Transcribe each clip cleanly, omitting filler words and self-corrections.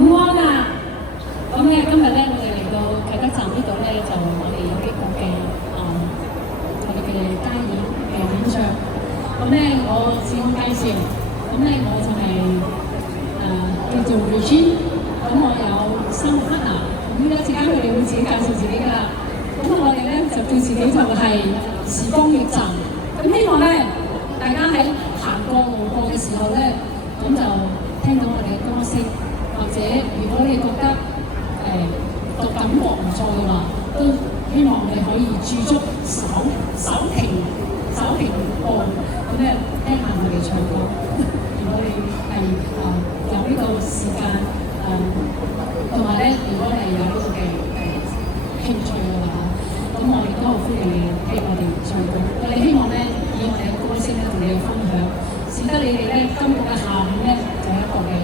午安啊！咁咧今日咧，我哋嚟到啟德站呢度咧，就我哋有幾個嘅我哋嘅街演嘅演唱。咁咧我自我介紹，咁咧我就係叫做 Regine，咁我有3個 partner，咁一陣間佢哋會自己介紹自己㗎啦。咁我哋咧就叫自己就係時光驛站。咁希望咧大家喺行過路過嘅時候咧，咁就聽到我哋嘅歌聲。或者如果你覺得個感覺唔錯嘅話，都希望你可以駐足手停播，咁咧聽下我哋唱歌。如果你係有呢個時間同埋咧，如果你有呢個嘅興趣嘅話，咁我亦都好歡迎你聽我哋唱歌。我哋希望咧以我哋嘅歌聲咧同你哋分享，使得你哋咧今日嘅下午咧就有一個嘅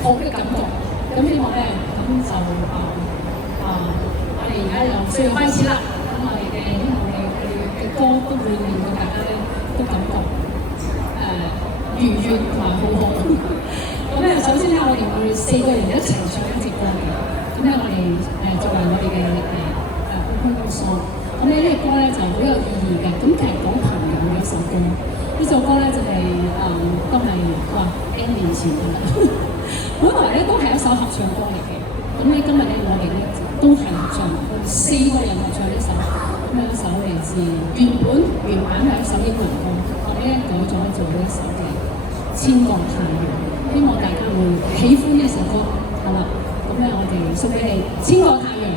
好嘅感覺，咁希望咧，咁就我哋而家又需要開始啦。咁我哋嘅希望我哋嘅歌都會令到大家咧都感覺愉悅同埋好好。咁咧，首先咧，我哋會4個人一齊唱一節歌嘅。咁咧，我哋作為我哋嘅open song，咁呢個歌咧就好有意義嘅。咁其實講朋友嘅一首歌，呢首歌咧就係都係N 年前嘅啦。本來咧都係一首合唱歌嚟嘅，咁咧今日咧我哋咧都係合唱，4個人合唱呢首，咁有一首嚟自原版係一首英文歌，我哋咧改咗做呢一首嘅《千個太陽》，希望大家會喜歡呢首歌，好啦，咁咧我哋送俾你《千個太陽》。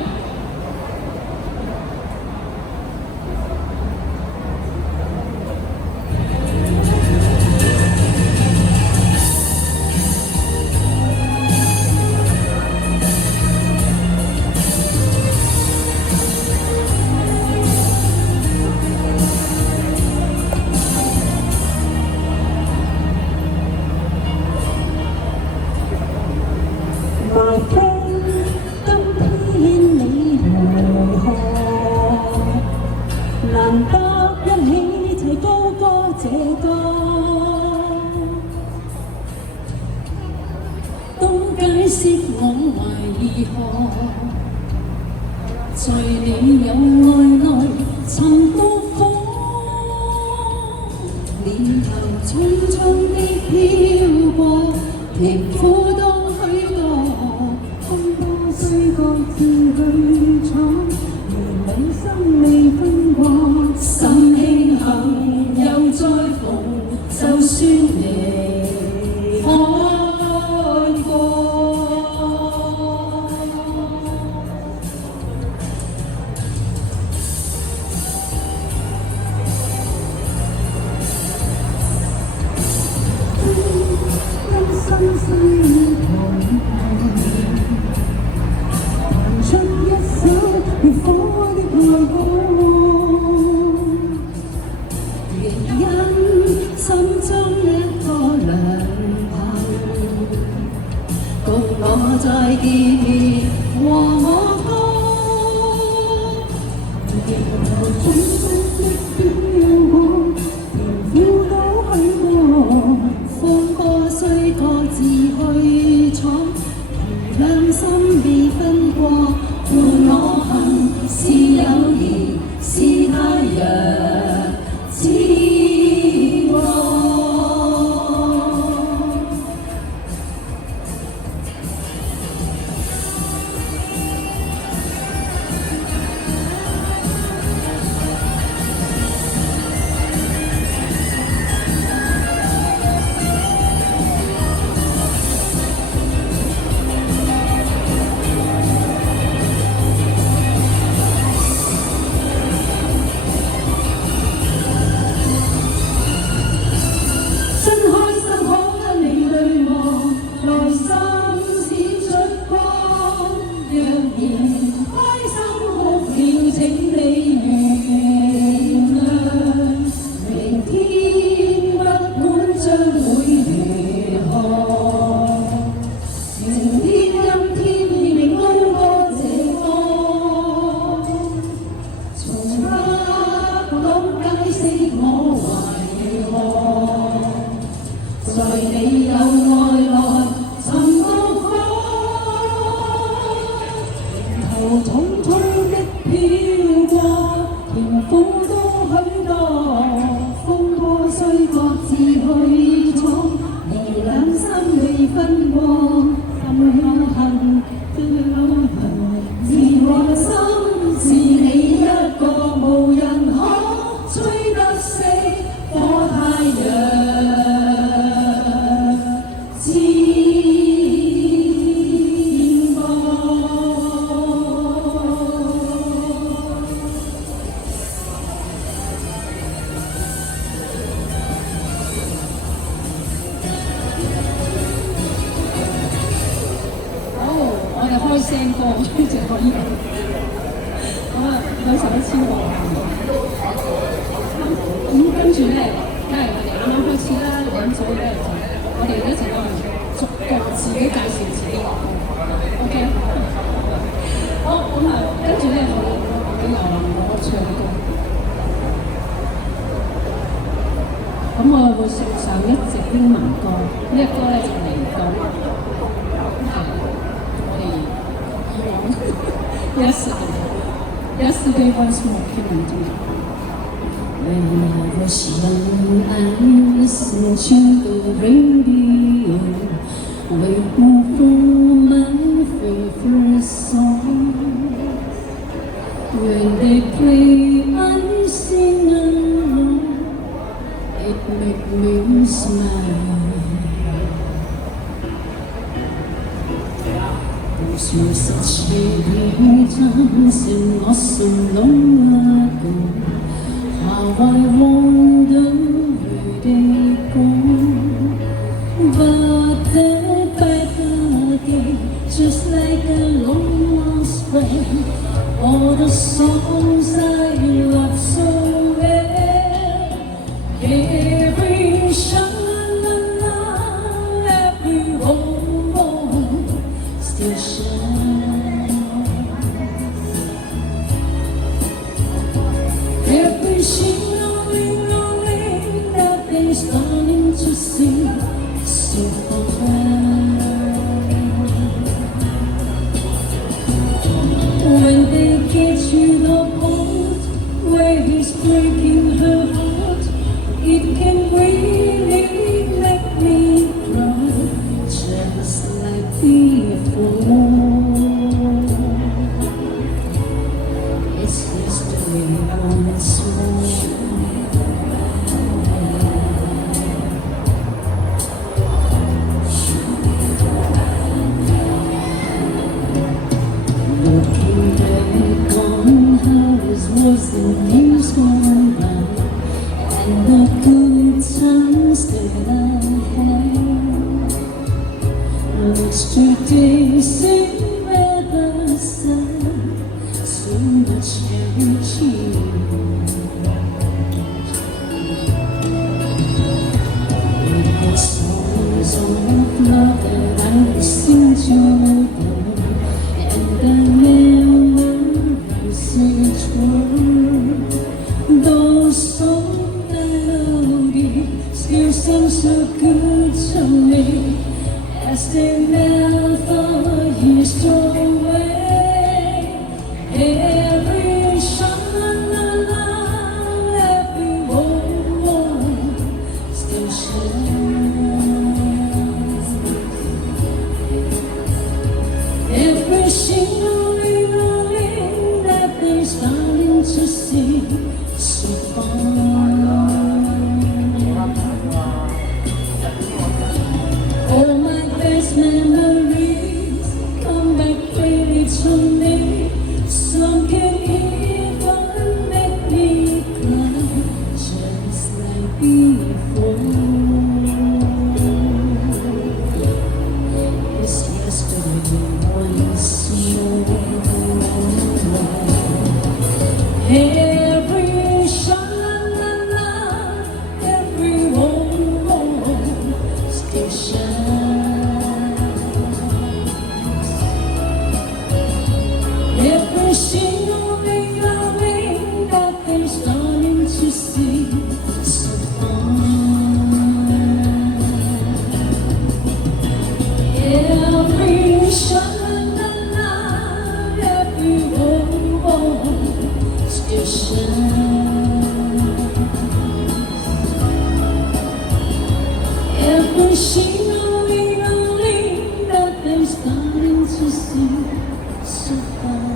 在你有愛內尋到火，念頭匆匆的飄過，甜苦都許多，風波雖各自去闖，而你心未分過，心慶幸又再逢，就算離開過。再見面和我歌，仍無終身的飄過，甜苦都許過，風波雖各自去闖，如兩心未分過，伴我行是友誼，是太陽之光。我哋開聲歌就可以。好啊，女神都超過。咁跟住咧，因為我哋啱啱開始啦，咁所以咧就我哋一齊都係逐個自己介紹自己。OK。好，咁啊，跟住咧我又我唱歌。咁我會送上一隻英文歌，呢隻歌咧就嚟到Yesterday once more came into me. When I was young, I listened to the radio, waiting for my favorite song. When they play, I sing along. It made me smile. Those were such happy times in awesome long ago. How I wonder where they go. But they're back again, just like a long lost friend. All the songs I love so well, every sha-la-la, every home still shines. Every shingling, rolling, nothing's starting to sing so far. When they get to the point where he's breaking her heart, it can really make me cry, just like before. It's history once more. Looking back on how this was the years gone by, and the good times that I had. Which today seem rather sad, so much every change. It was songs of love that I would sing to them, and the memories each word. Those song melodies still seem so good to me, as they never used to away. Every sha-la-la-la, every home still shines. Every shingling, rolling, that they're starting to sing so far. All my best memories come back clearly to me. Some can even make me cry, just like before. It's yesterday once more. Every sha-la-la-la, every home still shines. Every shingling, rolling, that they're starting to sing so fine. Every sha-la-la-la, every home still shines. Every shingling, rolling, that they're starting to sing so fine.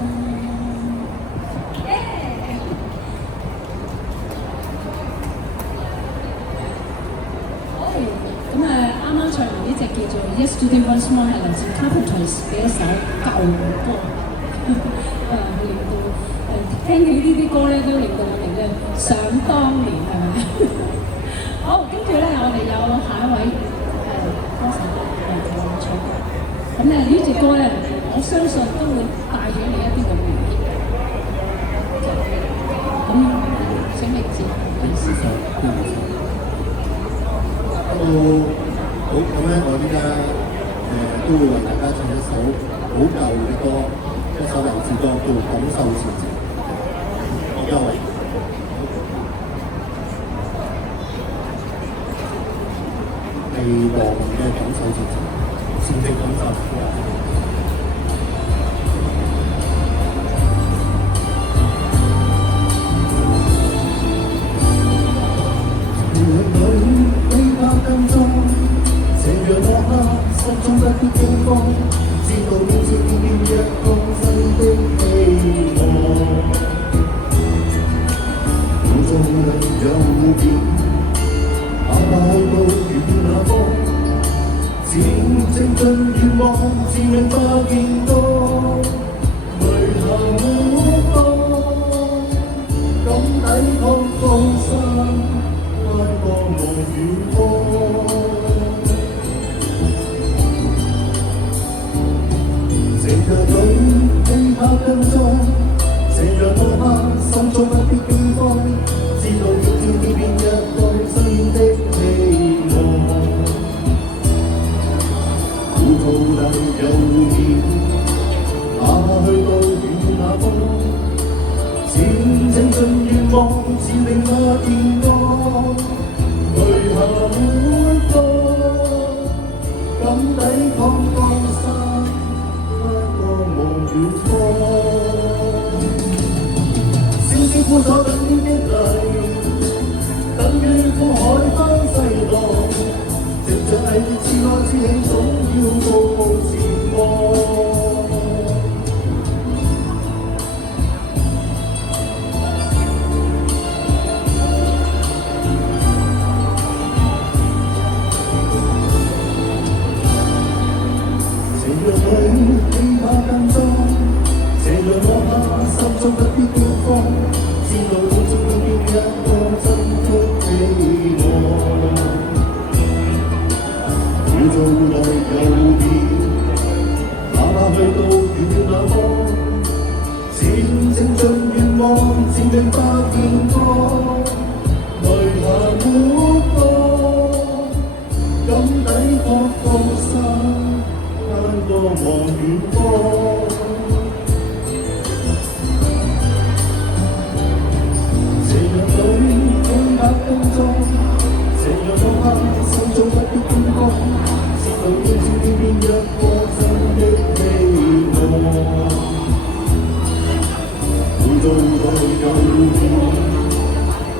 Yesterday Once More 係來自 Carpenters 嘅一首舊歌，令到聽起呢啲歌咧都令到我哋咧想當年係咪？好，跟住咧我哋有下一位歌手嚟同我哋唱歌，咁咧呢隻歌咧我相信都會帶俾你一啲嘅回憶。咁請你自己試下。Hello， 好咁咧，我依家都會為大家唱一首好舊嘅歌，一首流行歌叫《感受前程》。而家為係羅文嘅《感受前程》，前程感受。心中不必驚慌，知道面前變一個新的希望。途中能有變，哪怕去到遠那方，漸精進願望，自命發現多，淚下沒多，敢抵抗放生，翻過無遠方。這裏輕拍跟蹤，這讓我怕心中不必驚慌，知道要天天變一個新的希望。苦途能有面，哪怕去到遠那方，漸精進願望，自令發現光，淚下沒多，敢抵抗江山。遠方，小小苦楚等於激勵，等於苦海翻細浪，藉着毅力自愛自起，總要步步前望。這樣裏輕拍跟蹤。這樣我怕心中不必驚慌，知道終將要變一個真的希望。苦遭內有變，哪怕去到遠那方，漸精進願望，自命發現光，淚下沒多，敢抵抗放生，翻過望遠方。輕拍跟蹤，這樣我怕心中不必驚慌，知道要漸漸變一個新的希望。苦到內有變，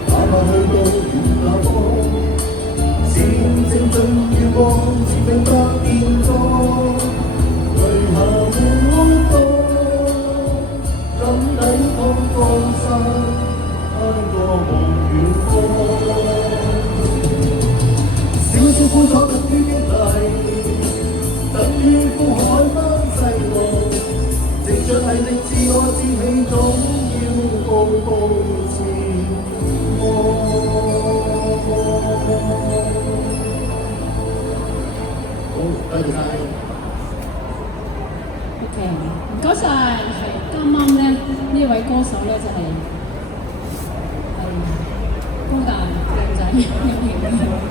哪怕去到遠那方，漸精進願望，自命發現光，淚下沒多，敢抵抗放生。翻過望遠方，少少苦楚等於激勵，等於苦海翻細浪，藉着毅力自我自起，總要步步前望。好，多謝晒。OK， 唔該晒，係啱啱咧呢位歌手咧就係、高大靚仔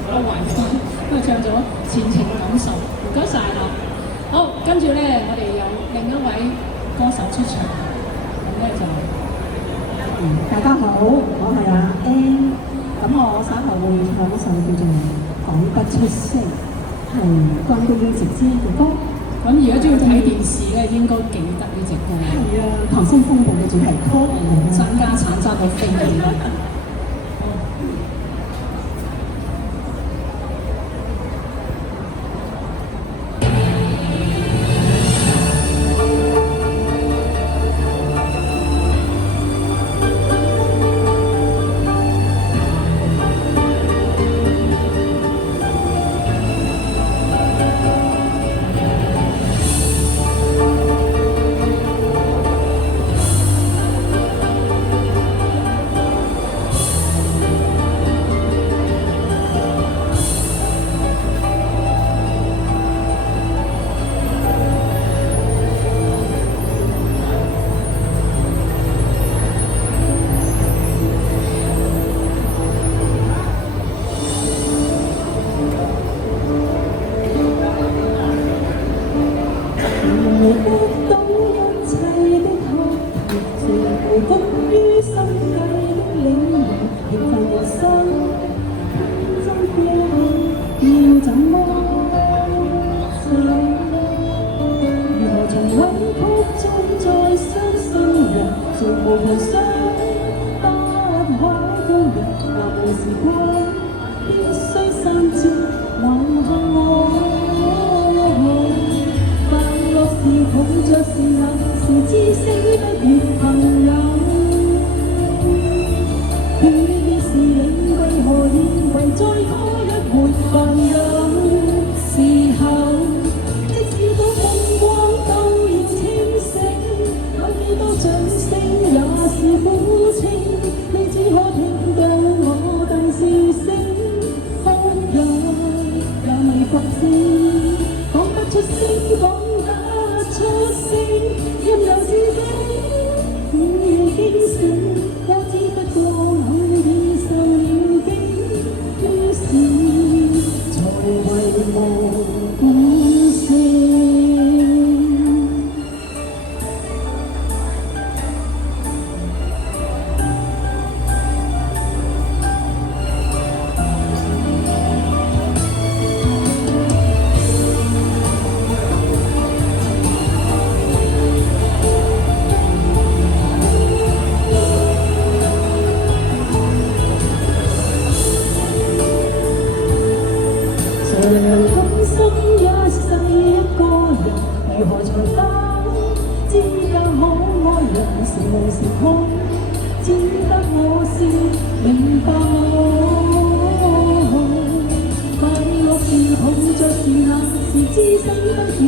阿懷芬，咁啊唱咗前程感受，唔該晒啦。好，跟住咧我哋有另一位歌手出場，咁咧就大家好，我係阿 Ann，咁我稍後會唱一首叫做《講不出聲》，係關公英姐姐嘅歌。咁如果中意睇電視咧，應該記得呢隻歌。係啊，《溏心風暴》嘅主題曲，身家產生到飛起。得到一切的確貼，全回復於心計的領域，平凡人生中過要怎麼想？如何從委屈中再相信人？誰無人想不可高人？流逝時光必須散接，留下我。是抱着是那是知識不如朋友，勸你是你為何認為再拖一回還有時候？即使到夢光突然清醒，有幾多掌聲也是苦情，你只可聽到我但是聲，哭也未發聲，講不出聲講。出聲，任由自己午夜驚醒，我只不過偶爾受了驚，於是才遺忘故事。誰能甘心一世一個人？如何才得知更可愛人？是夢是空，只得我是明白我。快樂是抱着是那是知心不易。